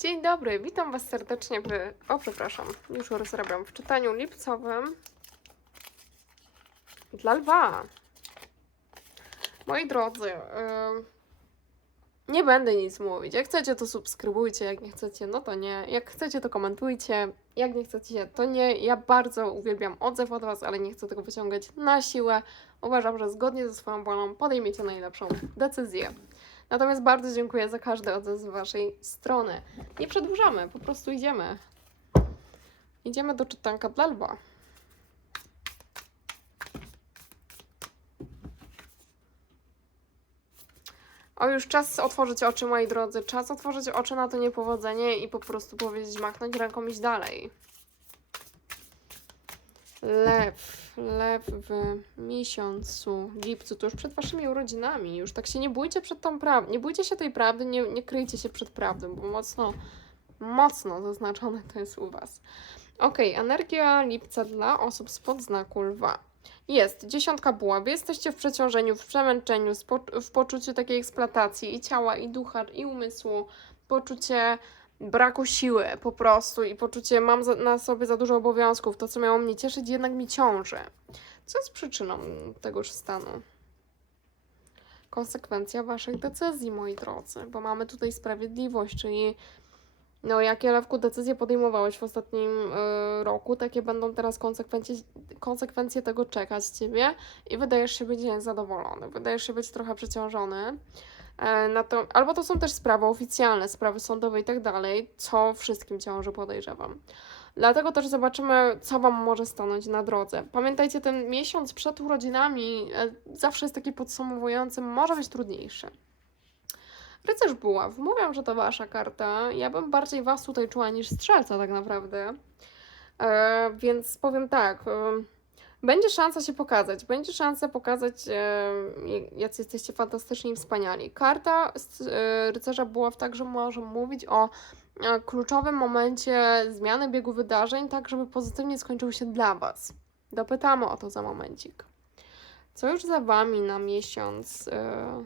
Dzień dobry, witam Was serdecznie w... O, przepraszam, już rozrabiam. W czytaniu lipcowym dla lwa. Moi drodzy, nie będę nic mówić. Jak chcecie, to subskrybujcie, jak nie chcecie, no to nie. Jak chcecie, to komentujcie. Jak nie chcecie, to nie. Ja bardzo uwielbiam odzew od Was, ale nie chcę tego wyciągać na siłę. Uważam, że zgodnie ze swoją wolą podejmiecie najlepszą decyzję. Natomiast bardzo dziękuję za każdy odzew z Waszej strony. Nie przedłużamy, po prostu idziemy. Idziemy do czytanka dla lwa. O, już czas otworzyć oczy, moi drodzy. Czas otworzyć oczy na to niepowodzenie i po prostu powiedzieć, machnąć ręką, iść dalej. Lew, lew w miesiącu, lipcu, to już przed waszymi urodzinami. Już tak się nie bójcie przed tą prawdą. Nie bójcie się tej prawdy, nie, nie kryjcie się przed prawdą, bo mocno, mocno zaznaczone to jest u was. Ok, energia lipca dla osób spod znaku lwa. Jest dziesiątka buław. Jesteście w przeciążeniu, w przemęczeniu, w poczuciu takiej eksploatacji i ciała, i ducha, i umysłu. Poczucie braku siły po prostu i poczucie mam za, na sobie za dużo obowiązków. To, co miało mnie cieszyć, jednak mi ciąży. Co jest przyczyną tegoż stanu? Konsekwencja waszych decyzji, moi drodzy, bo mamy tutaj sprawiedliwość, czyli no, jakie lewku decyzje podejmowałeś w ostatnim y, roku, takie będą teraz konsekwencje, konsekwencje tego czekać ciebie i wydajesz się być niezadowolony, wydajesz się być trochę przeciążony. E, na to, albo to są też sprawy oficjalne, sprawy sądowe i tak dalej, co wszystkim ciąży, podejrzewam. Dlatego też zobaczymy, co Wam może stanąć na drodze. Pamiętajcie, ten miesiąc przed urodzinami e, zawsze jest taki podsumowujący, może być trudniejszy. Rycerz Buław. Mówią, że to Wasza karta. Ja bym bardziej Was tutaj czuła niż strzelca tak naprawdę. E, więc powiem tak. E, będzie szansa się pokazać. Będzie szansa pokazać, jacy jesteście fantastyczni i wspaniali. Karta e, rycerza Buław także może mówić o e, kluczowym momencie zmiany biegu wydarzeń, tak żeby pozytywnie skończył się dla Was. Dopytamy o to za momencik. Co już za Wami na miesiąc e,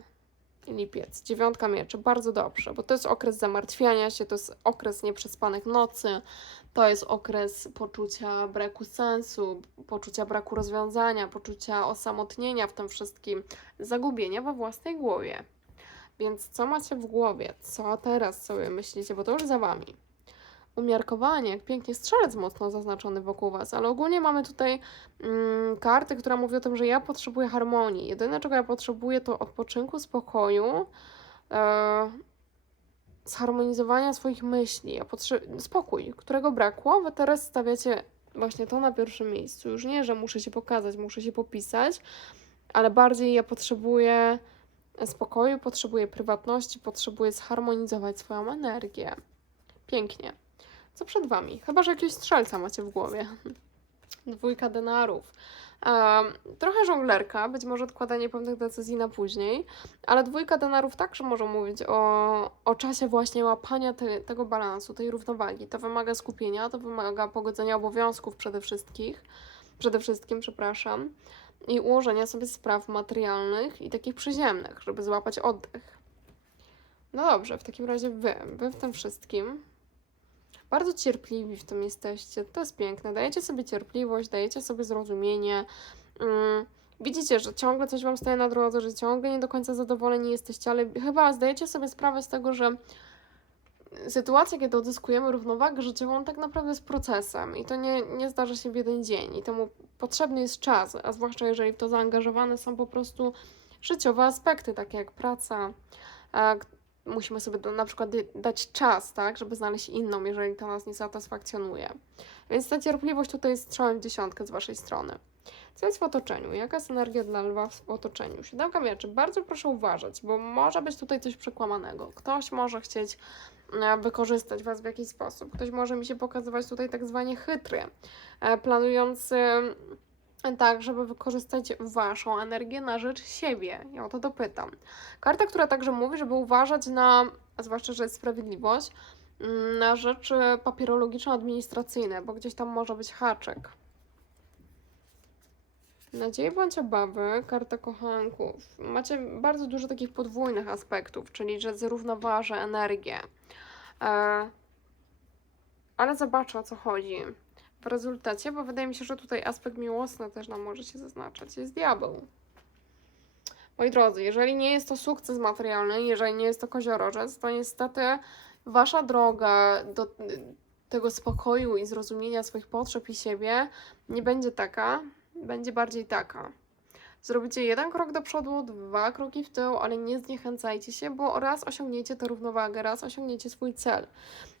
lipiec? Dziewiątka mieczy, bardzo dobrze, bo to jest okres zamartwiania się, to jest okres nieprzespanych nocy, to jest okres poczucia braku sensu, poczucia braku rozwiązania, poczucia osamotnienia w tym wszystkim, zagubienia we własnej głowie. Więc co macie w głowie? Co teraz sobie myślicie? Bo to już za wami. Umiarkowanie, jak pięknie strzelec mocno zaznaczony wokół was, ale ogólnie mamy tutaj mm, kartę, która mówi o tym, że ja potrzebuję harmonii. Jedyne, czego ja potrzebuję, to odpoczynku, spokoju, e, zharmonizowania swoich myśli. Ja potrze- spokój, którego brakło, wy teraz stawiacie właśnie to na pierwszym miejscu. Już nie, że muszę się pokazać, muszę się popisać, ale bardziej ja potrzebuję spokoju, potrzebuję prywatności, potrzebuję zharmonizować swoją energię. Pięknie. Co przed wami? Chyba, że jakiegoś strzelca macie w głowie. Dwójka denarów. Em, trochę żonglerka, być może odkładanie pewnych decyzji na później, ale dwójka denarów także może mówić o, o czasie właśnie łapania te, tego balansu, tej równowagi. To wymaga skupienia, to wymaga pogodzenia obowiązków przede wszystkich, przede wszystkim, przepraszam, i ułożenia sobie spraw materialnych i takich przyziemnych, żeby złapać oddech. No dobrze, w takim razie wy, wy w tym wszystkim bardzo cierpliwi w tym jesteście. To jest piękne. Dajecie sobie cierpliwość, dajecie sobie zrozumienie. Mm, widzicie, że ciągle coś wam staje na drodze, że ciągle nie do końca zadowoleni jesteście, ale chyba zdajecie sobie sprawę z tego, że sytuacja, kiedy odzyskujemy równowagę życiową, tak naprawdę jest procesem i to nie, nie zdarza się w jeden dzień i temu potrzebny jest czas, a zwłaszcza jeżeli w to zaangażowane są po prostu życiowe aspekty, takie jak praca, musimy sobie na przykład dać czas, tak, żeby znaleźć inną, jeżeli to nas nie satysfakcjonuje. Więc ta cierpliwość tutaj jest strzałem w dziesiątkę z Waszej strony. Co jest w otoczeniu? Jaka jest energia dla lwa w otoczeniu? Siódemka mieczy. Bardzo proszę uważać, bo może być tutaj coś przekłamanego. Ktoś może chcieć e, wykorzystać Was w jakiś sposób. Ktoś może mi się pokazywać tutaj tak zwanie chytry, e, planujący tak, żeby wykorzystać Waszą energię na rzecz siebie. Ja o to dopytam. Karta, która także mówi, żeby uważać na, zwłaszcza, że jest sprawiedliwość, mm, na rzeczy papierologiczno-administracyjne, bo gdzieś tam może być haczyk. Nadzieje bądź obawy, karta kochanków. Macie bardzo dużo takich podwójnych aspektów, czyli że zrównoważę energię. E, Ale zobaczę o co chodzi w rezultacie, bo wydaje mi się, że tutaj aspekt miłosny też nam może się zaznaczać. Jest diabeł. Moi drodzy, jeżeli nie jest to sukces materialny, jeżeli nie jest to koziorożec, to niestety wasza droga do tego spokoju i zrozumienia swoich potrzeb i siebie nie będzie taka, będzie bardziej taka. Zrobicie jeden krok do przodu, dwa kroki w tył, ale nie zniechęcajcie się, bo raz osiągniecie tę równowagę, raz osiągniecie swój cel.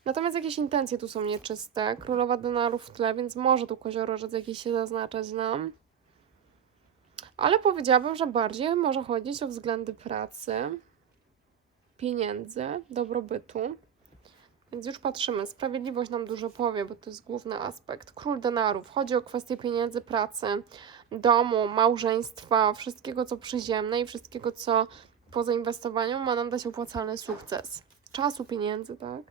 Natomiast jakieś intencje tu są nieczyste. Królowa denarów w tle, więc może tu koziorożec jakiś się zaznaczać nam. Ale powiedziałabym, że bardziej może chodzić o względy pracy, pieniędzy, dobrobytu. Więc już patrzymy. Sprawiedliwość nam dużo powie, bo to jest główny aspekt. Król denarów. Chodzi o kwestie pieniędzy, pracy, domu, małżeństwa, wszystkiego co przyziemne i wszystkiego co po zainwestowaniu ma nam dać opłacalny sukces. Czasu, pieniędzy, tak?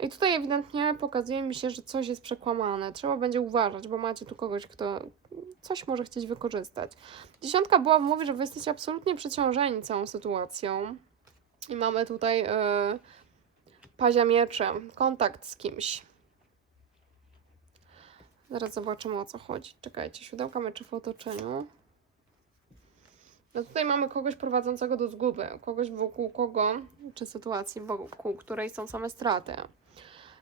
I tutaj ewidentnie pokazuje mi się, że coś jest przekłamane. Trzeba będzie uważać, bo macie tu kogoś, kto coś może chcieć wykorzystać. Dziesiątka była mówi, że wy jesteście absolutnie przeciążeni całą sytuacją. I mamy tutaj yy, pazia miecze, kontakt z kimś. Zaraz zobaczymy o co chodzi. Czekajcie, siódełka mieczy w otoczeniu. No tutaj mamy kogoś prowadzącego do zguby, kogoś wokół kogo, czy sytuacji wokół której są same straty.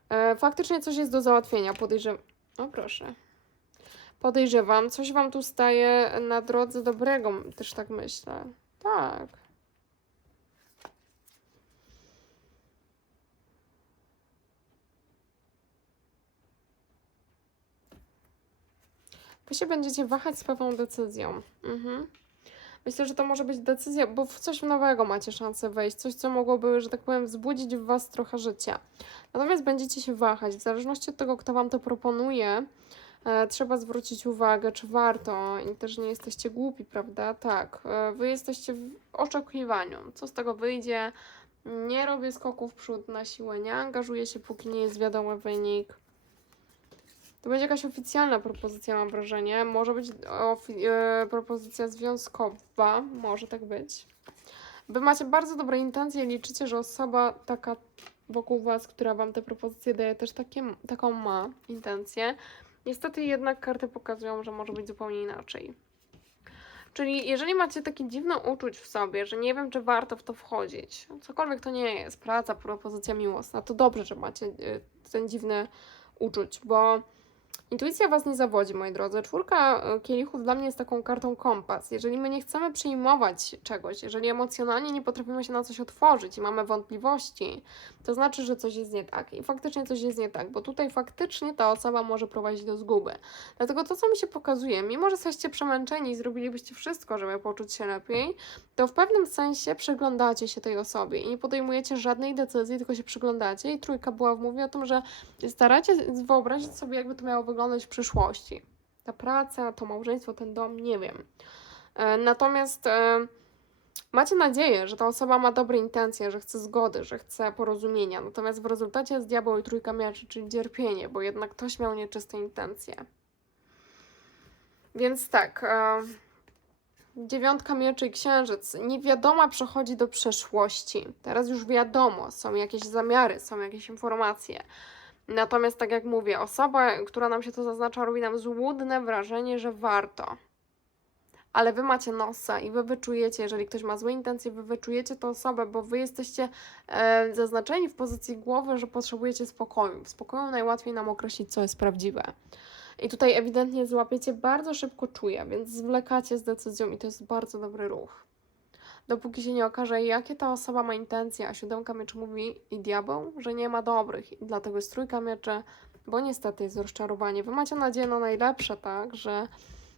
E, faktycznie coś jest do załatwienia, podejrzewam. O proszę. Podejrzewam, coś wam tu staje na drodze dobrego, też tak myślę. Tak. Wy się będziecie wahać z pewną decyzją. Mhm. Myślę, że to może być decyzja, bo w coś nowego macie szansę wejść, coś, co mogłoby, że tak powiem, wzbudzić w Was trochę życia. Natomiast będziecie się wahać, w zależności od tego, kto Wam to proponuje, e, trzeba zwrócić uwagę, czy warto i też nie jesteście głupi, prawda? Tak, e, Wy jesteście w oczekiwaniu, co z tego wyjdzie. Nie robię skoków w przód na siłę, nie angażuję się, póki nie jest wiadomy wynik. To będzie jakaś oficjalna propozycja, mam wrażenie. Może być e, propozycja związkowa, może tak być. Wy macie bardzo dobre intencje, liczycie, że osoba taka wokół Was, która Wam te propozycje daje, też takie, taką ma intencję. Niestety jednak karty pokazują, że może być zupełnie inaczej. Czyli jeżeli macie takie dziwne uczuć w sobie, że nie wiem, czy warto w to wchodzić, cokolwiek to nie jest, praca, propozycja miłosna, to dobrze, że macie y, ten dziwny uczuć, bo Intuicja Was nie zawodzi, moi drodzy. Czwórka e, kielichów dla mnie jest taką kartą kompas. Jeżeli my nie chcemy przyjmować czegoś, jeżeli emocjonalnie nie potrafimy się na coś otworzyć i mamy wątpliwości, to znaczy, że coś jest nie tak. I faktycznie coś jest nie tak, bo tutaj faktycznie ta osoba może prowadzić do zguby. Dlatego to, co mi się pokazuje, mimo że jesteście przemęczeni i zrobilibyście wszystko, żeby poczuć się lepiej, to w pewnym sensie przyglądacie się tej osobie i nie podejmujecie żadnej decyzji, tylko się przyglądacie. I trójka była w mówi o tym, że staracie wyobrazić sobie, jakby to miało wyglądać wyglądać w przyszłości. Ta praca, to małżeństwo, ten dom, nie wiem. E, natomiast e, macie nadzieję, że ta osoba ma dobre intencje, że chce zgody, że chce porozumienia. Natomiast w rezultacie jest diabeł i trójka mieczy, czyli cierpienie, bo jednak ktoś miał nieczyste intencje. Więc tak. E, dziewiątka mieczy i księżyc. Niewiadoma przechodzi do przeszłości. Teraz już wiadomo, są jakieś zamiary, są jakieś informacje. Natomiast, tak jak mówię, osoba, która nam się to zaznacza, robi nam złudne wrażenie, że warto. Ale wy macie nosa i wy wyczujecie, jeżeli ktoś ma złe intencje, wy wyczujecie tę osobę, bo wy jesteście e, zaznaczeni w pozycji głowy, że potrzebujecie spokoju. W spokoju najłatwiej nam określić, co jest prawdziwe. I tutaj ewidentnie złapiecie bardzo szybko czuje, więc zwlekacie z decyzją i to jest bardzo dobry ruch dopóki się nie okaże, jakie ta osoba ma intencje, a siódemka mieczy mówi i diabeł, że nie ma dobrych, i dlatego jest trójka mieczy, bo niestety jest rozczarowanie. Wy macie nadzieję na najlepsze, tak, że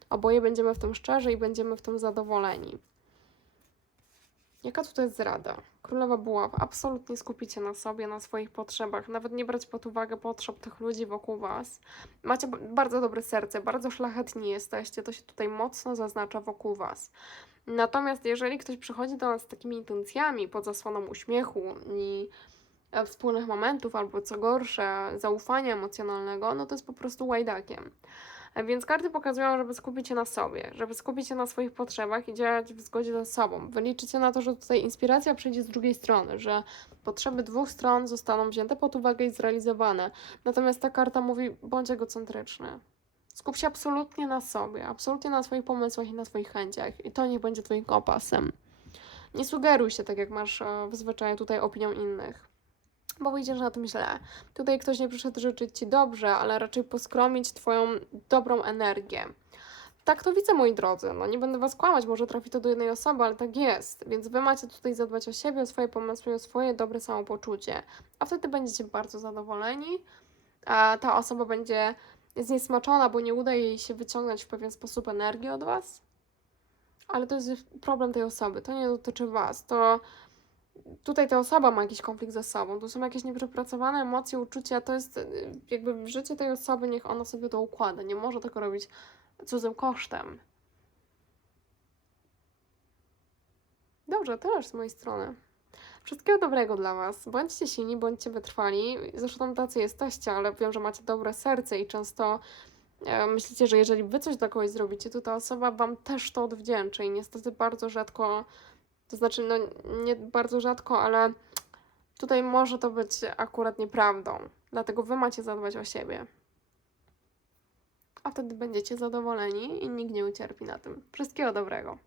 oboje będziemy w tym szczerzy i będziemy w tym zadowoleni. Jaka tutaj jest rada? Królowa Buław, absolutnie skupicie na sobie, na swoich potrzebach, nawet nie brać pod uwagę potrzeb tych ludzi wokół Was. Macie bardzo dobre serce, bardzo szlachetni jesteście, to się tutaj mocno zaznacza wokół Was. Natomiast jeżeli ktoś przychodzi do nas z takimi intencjami pod zasłoną uśmiechu i e, wspólnych momentów, albo co gorsze, zaufania emocjonalnego, no to jest po prostu łajdakiem. E, Więc karty pokazują, żeby skupić się na sobie, żeby skupić się na swoich potrzebach i działać w zgodzie ze sobą. Wyliczycie na to, że tutaj inspiracja przyjdzie z drugiej strony, że potrzeby dwóch stron zostaną wzięte pod uwagę i zrealizowane. Natomiast ta karta mówi, bądź egocentryczny. Skup się absolutnie na sobie, absolutnie na swoich pomysłach i na swoich chęciach. I to niech będzie twoim kompasem. Nie sugeruj się tak, jak masz e, w zwyczaju tutaj opinią innych. Bo wyjdziesz na tym źle. Tutaj ktoś nie przyszedł życzyć ci dobrze, ale raczej poskromić twoją dobrą energię. Tak to widzę, moi drodzy. No nie będę was kłamać, może trafi to do jednej osoby, ale tak jest. Więc wy macie tutaj zadbać o siebie, o swoje pomysły, o swoje dobre samopoczucie. A wtedy będziecie bardzo zadowoleni, a ta osoba będzie zniesmaczona, bo nie uda jej się wyciągnąć w pewien sposób energii od was. Ale to jest problem tej osoby, to nie dotyczy was. To tutaj ta osoba ma jakiś konflikt ze sobą, to są jakieś nieprzepracowane emocje, uczucia, to jest y, jakby życie tej osoby, niech ona sobie to układa. Nie może tego robić cudzym kosztem. Dobrze, tyle z mojej strony. Wszystkiego dobrego dla Was. Bądźcie silni, bądźcie wytrwali. Zresztą tacy jesteście, ale wiem, że macie dobre serce i często e, myślicie, że jeżeli Wy coś dla kogoś zrobicie, to ta osoba Wam też to odwdzięczy. I niestety bardzo rzadko, to znaczy, no nie bardzo rzadko, ale tutaj może to być akurat nieprawdą. Dlatego Wy macie zadbać o siebie. A wtedy będziecie zadowoleni i nikt nie ucierpi na tym. Wszystkiego dobrego.